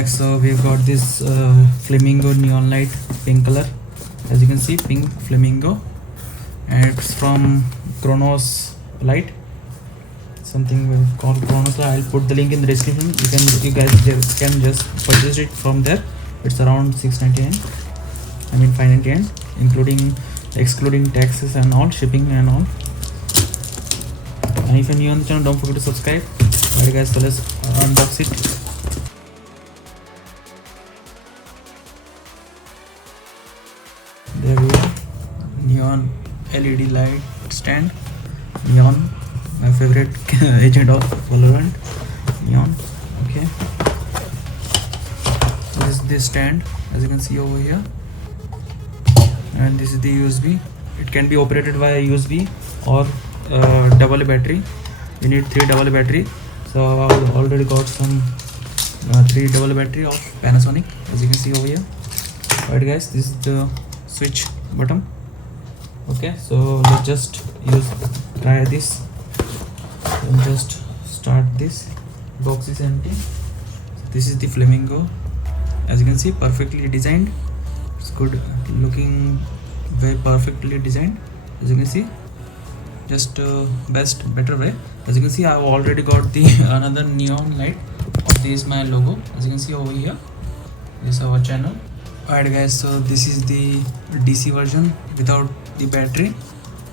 Next, so we've got this Flamingo neon light, pink color, as you can see, pink Flamingo, and it's from Chronos light, something we call Chronos light. I'll put the link in the description. You guys can just purchase it from there. It's around 699, I mean 599, excluding taxes and all, shipping and all. And if you're new on the channel, don't forget to subscribe. Alright guys, so let's unbox it. There we are, neon LED light stand, neon, my favorite agent of Valorant, neon. Okay, this is the stand, as you can see over here, and this is the USB. It can be operated via USB or double battery. We need 3 double battery, so I've already got some 3 double battery of Panasonic, as you can see over here. Alright guys, this is the switch button. Okay, so let's just try this and just start this. Box is empty. This is the Flamingo, as you can see, perfectly designed. It's good looking, very perfectly designed, as you can see, just better way. As you can see, I've already got the another neon light of this, my logo, as you can see over here. This is our channel. Alright guys, so this is the DC version without the battery.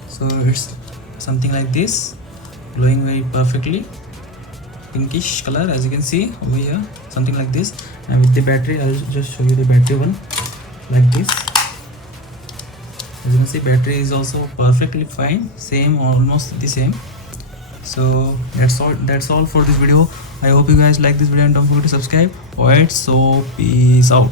So it's something like this, glowing very perfectly, pinkish color, as you can see over here, something like this. And with the battery, I'll just show you the battery one, like this. As you can see, battery is also perfectly fine, same, almost the same. So that's all for this video. I hope you guys like this video and don't forget to subscribe. Alright, so peace out.